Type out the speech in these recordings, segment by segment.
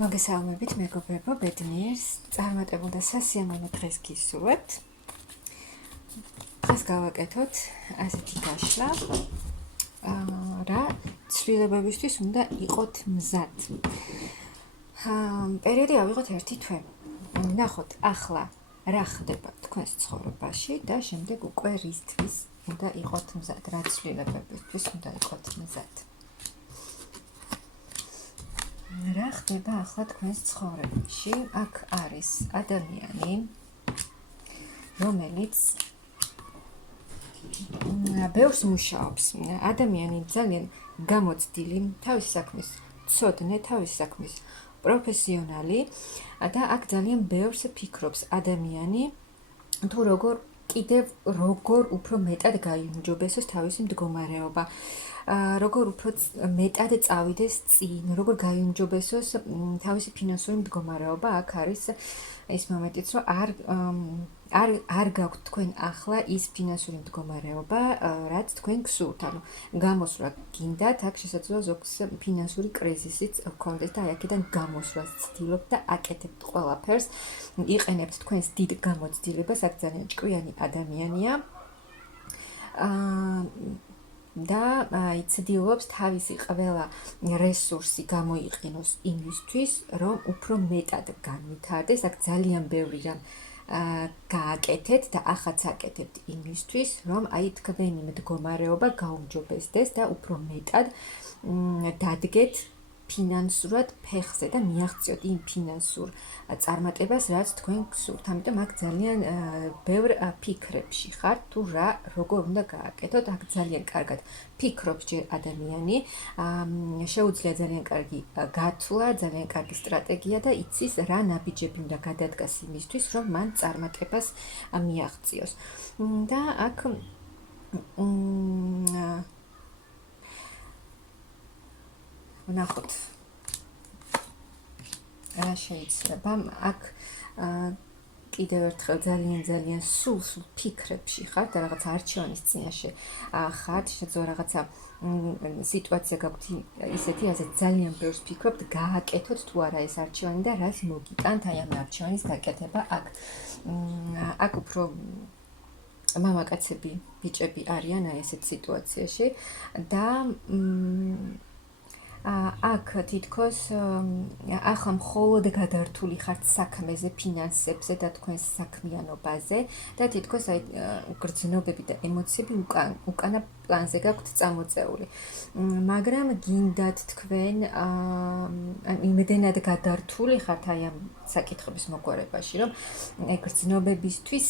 მოგესალმებით მეგობრებო, ბედნიერს წარმატებულ და სასიამოვნო დღეს გისურვებთ. დღეს გავაკეთოთ ასეთი გაშლა, რა ცვლილებებისთვის უნდა იყოთ მზად. პერიოდი ავიღოთ 1 თვე. ნახოთ ახლა რა ხდება თქვენს ცხოვრებაში და შემდეგ უკვე რისთვის უნდა იყოთ მზად, რა ცვლილებებისთვის უნდა იყოთ მზად. რა ხდება ახლა თქვენს ცხოვრებაში? აქ არის ადამიანი, რომელიც ბევრს მუშაობს. ადამიანი ძალიან გამოცდილი, თავის საქმის ცოდნე, თავის საქმის პროფესიონალი და აქ ძალიან ბევრს ფიქრობს ადამიანი, თუ როგორ უფრო მეტად გაიუმჯობესოს თავისი მდგომარეობა. როგორ უფრო მეტად წავიდეს წინ, როგორ გაიუმჯობესოს თავისი ფინანსური მდგომარეობა. აქ არის ის მომენტიც, რომ არ გაქვთ თქვენ ახლა ის ფინანსური მდგომარეობა, რაც თქვენ გსურთ. ანუ გამოსვლა გინდათ, აქ შესაძლოა ზოგს ფინანსური კრიზისიც გქონდეს და აქედან გამოსვლას ცდილობთ და აკეთებთ ყველაფერს, იყენებთ თქვენს დიდ გამოცდილებას. აქ ძალიან ჭკვიანი ადამიანია. და ცდილობს თავისი ყველა რესურსი გამოიყენოს იმისთვის, რომ უფრო მეტად განვითარდეს. აქ ძალიან ბევრი რამ გააკეთეთ და ახაც აკეთებთ იმისთვის, რომ თქვენი მდგომარეობა გაუმჯობესდეს და უფრო მეტად დადგეთ ფინანსურად ფეხზე და მიაღწიოთ იმ ფინანსურ წარმატებას, რაც თქვენ გსურთ. ამიტომ აქ ძალიან ბევრ ფიქრებში ხართ, თუ როგორ უნდა გააკეთოთ. აქ ძალიან კარგად ფიქრობს ჯერ ადამიანი, შეუძლია ძალიან კარგი გათვლა, ძალიან კარგი სტრატეგია და იცის რა ნაბიჯები უნდა გადადგას იმისთვის, რომ მან წარმატებას მიაღწიოს. და აქ ვნახოთ რა შეიძლება. აქ კიდევ ერთხელ ძალიან სულ ფიქრებში ხართ და რაღაცა არჩევანის წინაშე ხართ, შეძლო რაღაცა სიტუაცია გაქვთ ისეთი, ასე ძალიან ბევრს ფიქრობთ, გააკეთოთ თუ არა ეს არჩევანი და რას მოგიტანთ აი ამ არჩევანის გაკეთება. აქ უფრო მამაკაცები, ბიჭები არიან აი ესეთ სიტუაციაში და აქ თითქოს ახლა მხოლოდ გადართული ხართ საქმეზე, ფინანსებზე და თქვენს საქმიანობაზე და თითქოს გრძნობები და ემოციები უკანა პლანზე გაქვთ წამოწეული. მაგრამ გინდათ თქვენ იმდენად გადართული ხართ აი ამ საკითხების მოგვარებაში, რომ გრძნობებისთვის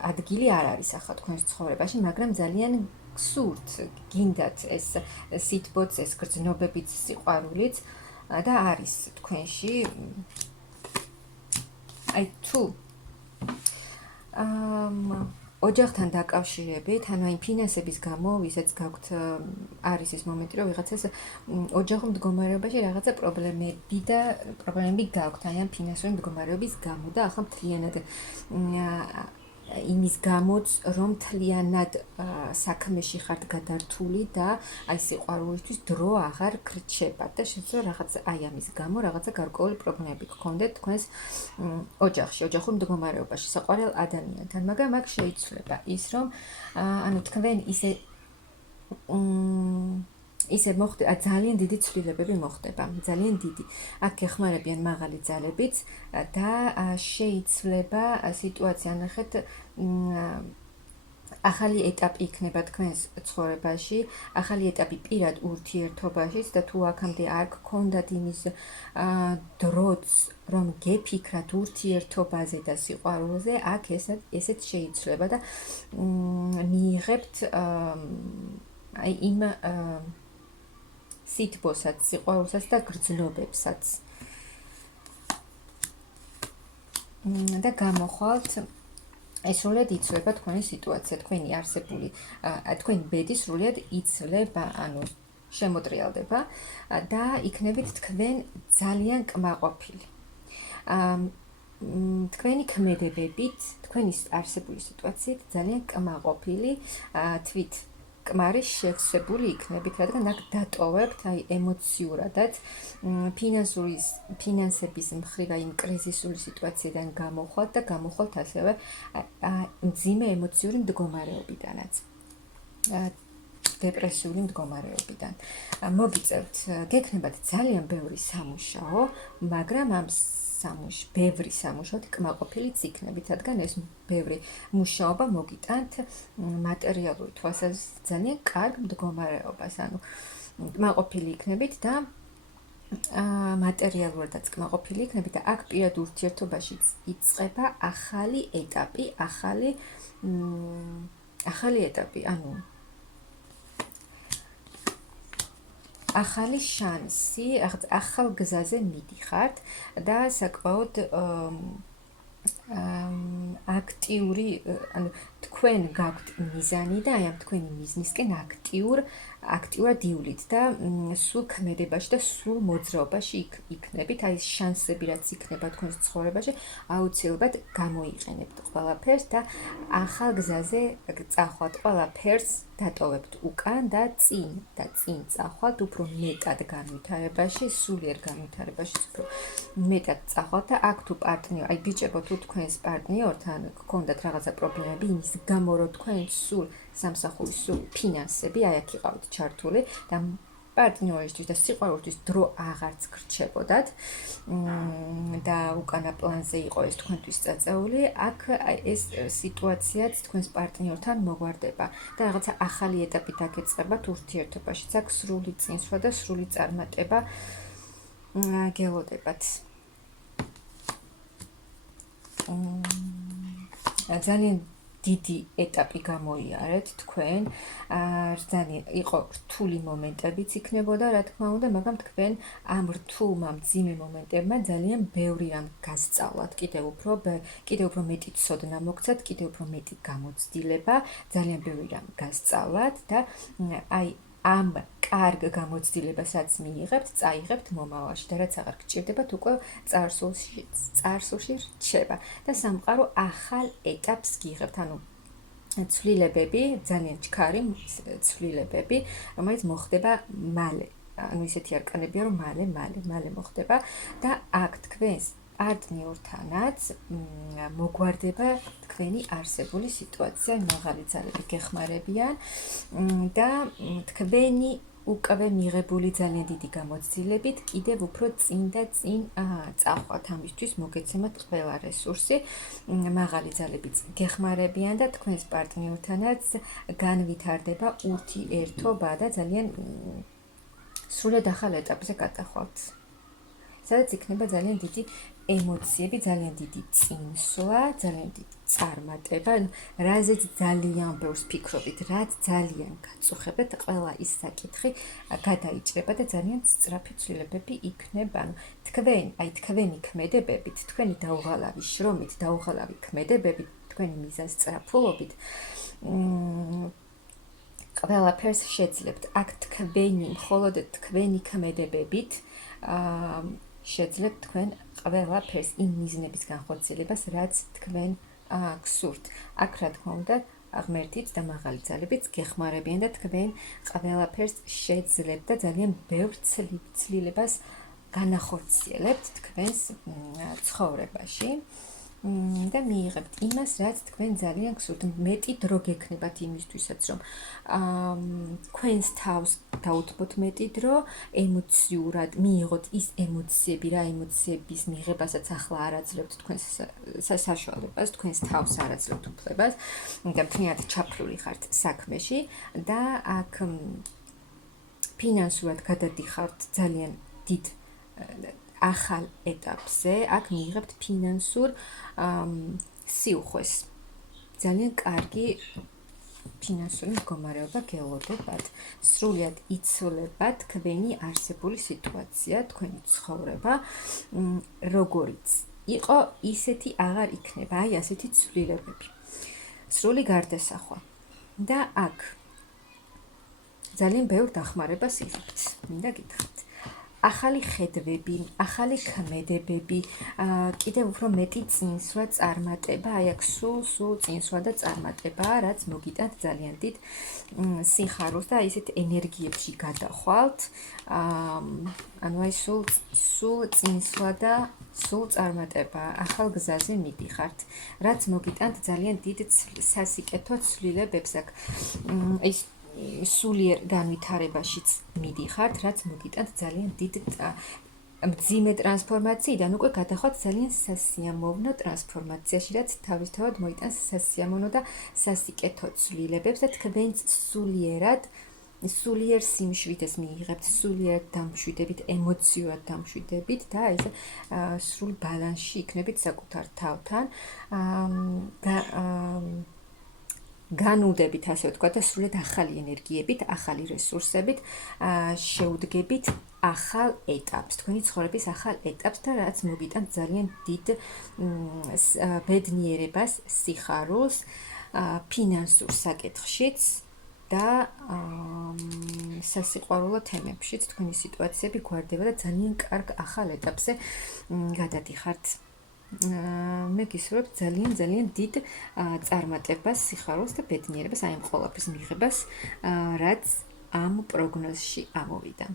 ადგილი არ არის ახლა თქვენს ცხოვრებაში, მაგრამ ძალიან გსურთ, გინდათ ეს სიტბოც, ეს გრძნობებიც, სიყვარულიც და არის თქვენში. აი თუ ოჯახთან დაკავშირებით, ანუ აი ფინანსების გამო, ვისაც გაქვთ არის ეს მომენტი, რომ ვიღაცას ოჯახურ მდგომარეობაში რაღაცა პრობლემები გაქვთ აი ამ ფინანსური მდგომარეობის გამო და ახლა მთლიანად იმის გამოც, რომ მთლიანად საქმეში ხართ გადართული და აი სიყვარულისთვის დრო აღარ გრჩებათ და შეძლო რაღაცა აი ამის გამო რაღაცა გარკვეული პრობლემები გქონდეთ თქვენს ოჯახში, ოჯახურ მდგომარეობაში, საყვარელ ადამიანთან. მაგრამ აქ შეიცვლება ის, რომ ანუ თქვენ ისე მოხდება, ძალიან დიდი ცვლილებები მოხდება, ძალიან დიდი. აქ ეხმარებიან მაღალი ძალებიც და შეიცვლება სიტუაცია. ნახეთ, ახალი ეტაპი იქნება თქვენს ცხოვრებაში, ახალი ეტაპი პირად ურთიერთობაშიც და თუ აქამდე არ გქონდათ იმის დროც, რომ გეფიქრათ ურთიერთობაზე და სიყვარულზე, აქ ესეც შეიცვლება და მიიღებთ აი იმ სითბოსაც, სიყვარულსაც და გრძნობებსაც. და გამოხვალთ ეს სრულად იცვლება თქვენი სიტუაცია, თქვენი არსებული, თქვენი ბედი სრულად იცვლება, ანუ შემოტრიალდება და იქნებით თქვენ ძალიან კმაყოფილი. თქვენი ქმედებებით, თქვენი არსებული სიტუაციით ძალიან კმაყოფილი, თვით კმარი შევსებული იქნებით, რადგან აქ დატოვებთ აი ემოციურადაც ფინანსების მხრივ აი იმ კრიზისული სიტუაციიდან გამოხვალთ და გამოხვალთ ასევე მძიმე ემოციური მდგომარეობიდანაც. დეპრესიული მდგომარეობიდან. მოგიწევთ, გექნებათ ძალიან ბევრი სამუშაო, მაგრამ ამ ბევრი სამუშაოდ კმაყოფილიც იქნებით, რადგან ეს ბევრი მუშაობა მოგიტანთ მატერიალური თვალსაზრისით ძალიან კარგ მდგომარეობას, ანუ კმაყოფილი იქნებით და მატერიალურადაც კმაყოფილი იქნებით და აქ პირად ურთიერთობაში იწყება ახალი ეტაპი, ანუ ახალი შანსი, ახალ გზაზე მიდიხართ და საკმაოდ აქტიური, ანუ თქვენ გაქვთ მიზანი და აი ამ თქვენი მიზნისკენ აქტიურად ივლით და სულ ქმედებაში და სულ მოძრაობაში იქნებით, აი ეს შანსები რაც იქნება თქვენს ცხოვრებაში, აუცილებლად გამოიყენებთ ყველაფერს და ახალ გზაზე წახვალთ, ყველაფერს დატოვებთ უკან და წინ წახვალთ, უფრო მეტად განვითარებაში, სულიერ განვითარებაში, უფრო მეტად წახვალთ და აქ თუ პარტნიორი, აი ბიჭებო თუ თქვენს პარტნიორთან გქონდათ რაღაცა პრობლემები, იმის გამო რომ თქვენ სულ სამსახურის სულ ფინანსები აი აქ იყავით ჩართული და პარტნიორისთვის და სიყვარულისთვის დრო აღარც გრჩებოდათ და უკანა პლანზე იყო ეს თქვენთვის წაწეული, აქ ეს სიტუაციაც თქვენს პარტნიორთან მოგვარდება და რაღაცა ახალი ეტაპი დაგეწყებათ ურთიერთობაშიც, აქ სრული წინსვლა და სრული წარმატება გელოდებათ. ძალიან დიდი ეტაპი გამოიარეთ თქვენ, ძალიან იყო რთული მომენტებიც იქნებოდა, რა თქმა უნდა, მაგრამ თქვენ ამ რთულმა მძიმე მომენტებმა ძალიან ბევრი რამ გასწავლათ, კიდევ უფრო მეტი ცოდნა მოგცათ, კიდევ უფრო მეტი გამოცდილება, ძალიან ბევრი რამ გასწავლათ და აი ამ კარგ გამოცდილებასაც მიიღებთ, წაიღებთ მომავალში და რაც აღარ გჭირდებათ, უკვე წარსულში რჩება და სამყარო ახალ ეტაპს გიღებთ, ანუ ცვლილებები, ძალიან ჩქარი ცვლილებები, რომელიც მოხდება მალე. ანუ ისეთი არკანებია, რომ მალე მოხდება და აქ თქვენს პარტნიორთანაც მოგვარდება თქვენი არსებული სიტუაცია, მაღალი ძალები გეხმარებიან და თქვენი უკვე მიღებული ძალიან დიდი გამოცდილებით კიდევ უფრო წინ და წინ წახვალთ, ამისთვის მოგეცემათ ყველა რესურსი, მაღალი ძალებიც გეხმარებიან და თქვენს პარტნიორთანაც განვითარდება ურთიერთობა და ძალიან სრულად ახალ ეტაპზე გადახვალთ. სადაც იქნება ძალიან დიდი ემოციები, ძალიან დიდი წინსვლა, ძალიან დიდი წარმატება, რაზეც ძალიან ბევრს ფიქრობით, რაც ძალიან გაწუხებთ, ყველა ის საკითხი გადაიჭრება და ძალიან სწრაფი ცვლილებები იქნება. თქვენი ქმედებებით, თქვენი დაუღალავი შრომით, დაუღალავი ქმედებებით, თქვენი მიზანსწრაფულობით ყველაფერს შეძლებთ. აქ მხოლოდ თქვენი ქმედებებით შეძლებთ თქვენ ყველაფერს იმ მიზნების განხორციელებას, რაც თქვენ გსურთ. აქ რა თქმა უნდა, ღმერთიც და მაღალი ძალებიც გეხმარებიან და თქვენ ყველაფერს შეძლებთ და ძალიან ბევრ ცვლილებას განახორციელებთ თქვენს ცხოვრებაში. და მიიღებთ იმას, რაც თქვენ ძალიან გსურთ. მეტი დრო გექნებათ იმისთვისაც, რომ თქვენს თავს დაუთმოთ მეტი დრო, ემოციურად მიიღოთ ის ემოციები, რა ემოციების მიღებასაც ახლა არ აძლევთ თქვენს საშუალებას, თქვენს თავს არ აძლევთ უფლებას და მთლიანად ჩაფლული ხართ საქმეში და აქ ფინანსურად გადადიხართ ძალიან დიდ ახალ ეტაპზე, აქ მიიღებთ ფინანსურ სიუხვეს. ძალიან კარგი ფინანსური მდგომარეობა გელოდებათ. სრულად იცვლება თქვენი არსებული სიტუაცია, თქვენი ცხოვრება, როგორიც იყო, ისეთი აღარ იქნება, აი ასეთი ცვლილებები. სრული გარდასახვა. და აქ ძალიან ბევრ დახმარებას იღებთ. მინდა გითხრათ. ახალი ხედვები, ახალი ქმედებები, კიდევ უფრო მეტი წინსვლა წარმატება, აი აქ სულ წინსვლა და წარმატება, რაც მოგიტანთ ძალიან დიდ სიხარულს და ისეთ ენერგიებში გადახვალთ. ანუ აი სულ წინსვლა და სულ წარმატება, ახალ გზაზე მიდიხართ, რაც მოგიტანთ ძალიან დიდ სასიკეთო ცვლილებებს აქ. ის სულიერ განვითარებაშიც მიდიხართ, რაც მოგიტანთ ძალიან დიდ მძიმე ტრანსფორმაციიდან უკვე გადახვათ ძალიან სასიამოვნო ტრანსფორმაციაში, რაც თავისთავად მოიტანს სასიამოვნო და სასიკეთო ცვლილებებს და თქვენც სულიერ სიმშვიდეს მიიღებთ, სულიერ დამშვიდებით, ემოციურად დამშვიდებით და ესე სრულ ბალანსში იქნებით საკუთარ თავთან. განუდებით, ასე ვთქვათ, და სრულად ახალი ენერგიებით, ახალი რესურსებით შეუდგებით ახალ ეტაპს, თქვენი ცხოვრების ახალ ეტაპს და რაც მოგიტანთ ძალიან დიდ ბედნიერებას, სიხარულს, ფინანსურ საკითხშიც და სასიყვარულო თემებშიც თქვენი სიტუაციები გვარდება და ძალიან კარგ ახალ ეტაპზე გადადიხართ. მე გისურვებ ძალიან დიდ წარმატებას, სიხარულს და ბედნიერებას, აი ამ ყველაფრის მიღებას, რაც ამ პროგნოზში ამოვიდა.